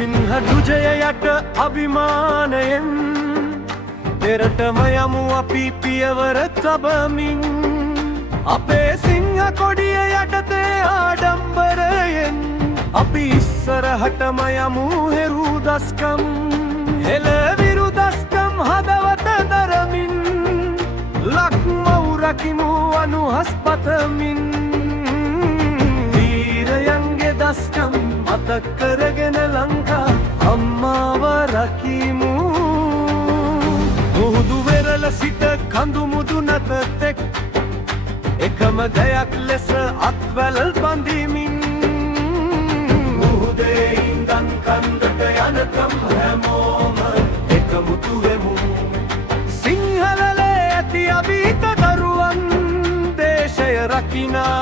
සිංහ දුජයයට අභිමානයෙන් දෙරටම යමු අපි පියවර තබමින් අපේ සිංහ කොඩිය යටතේ ආඩම්බරයෙන් අපි ඉස්සරහටම යමු හෙරු දස්කම් හෙළවිරු දස්කම් හදවත දරමින් ලක්මව් රකිමු අනුහස් පතමින් වීරයන්ගේ දස්කම් මතක් කරගෙන ලංකා අම්මාව රකිමු මුහුදු වෙරළ සිට කඳු මුදුනට තෙක් එකම දෙයක් ලෙස අත්වැල් බඳිමින් මුහුදේ ඉඳන් කන්දට යනකම් හැමෝම එකමුතු වෙමු සිංහලලේ ඇති අභීත දරුවන් දේශය රකිනා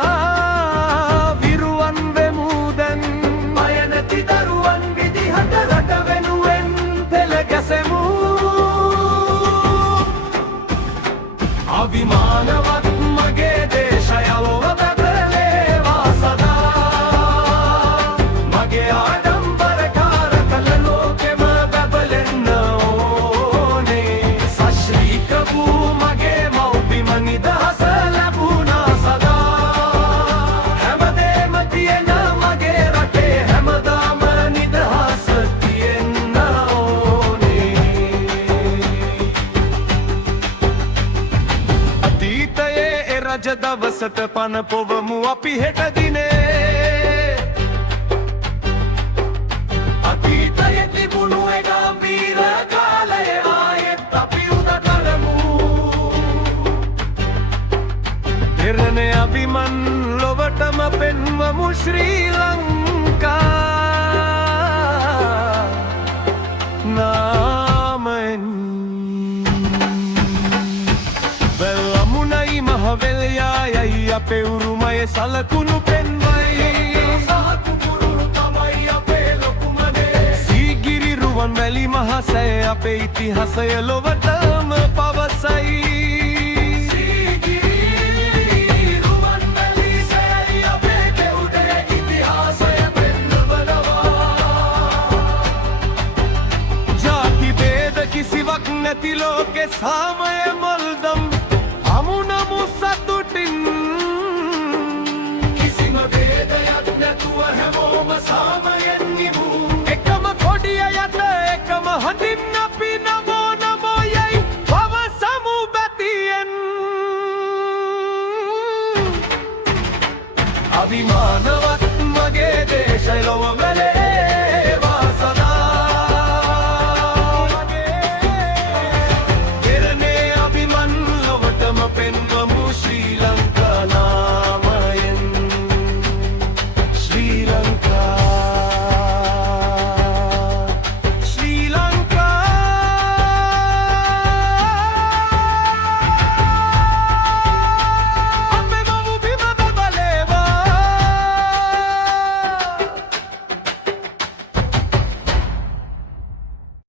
විරුවන් වෙමු දැන් බය නැති දරුවන් විදිහට රට වෙනුවෙන් පෙළ ගැසෙමු අභිමානවත් මගේ දේශය ලොව බැබලේවා සදා මගේ ආඩම්බරකාර කළ ලෝකෙම බැබලෙන්න ඕනේ සශ්‍රීක වූ මගේ මව්බිම නිදහස ලැබුණා සදා හැමදේම තියෙන මගේ රටේ හැමදාම නිදහස තියෙන්න ඕනේ අතීතයේ රජ දවසට පන පොවමු අපි හෙට දිනේ අතීතයේ තිබුණු ඒ ගම්බීර කාලය ආයෙත් අපි උද කරමු දෙරණ අභිමන් ලොවටම පෙන්වමු ශ්‍රී ලංකා නාමෙන් වෙල්ලමුණයි මහවෙල්යායයි අපේ උරුමය සලකුණු පෙන්වයි සහකුපුරුණු තමයි අපේ ලොකුමනේ සීගිරි රුවන් වැලි මහසය අපේ ඉතිහාසය ලොවටම පවසයි සීගිරි රුවන් වැලි සෑයි අපේ කෙවුදේ ඉතිහාසය පෙන්වනවා ජාති භේද කිසිවක් නැති ලෝකෙ සාමය මල්දම් අමුනමු සතුටින් කිසිම භේදයක් නැතුව හැමෝම සාමයෙන් නිමු එකම කොඩිය යට එකම හඳින් අපි නමෝ නමෝ යයි පවසමු බැතියෙන් අභිමාන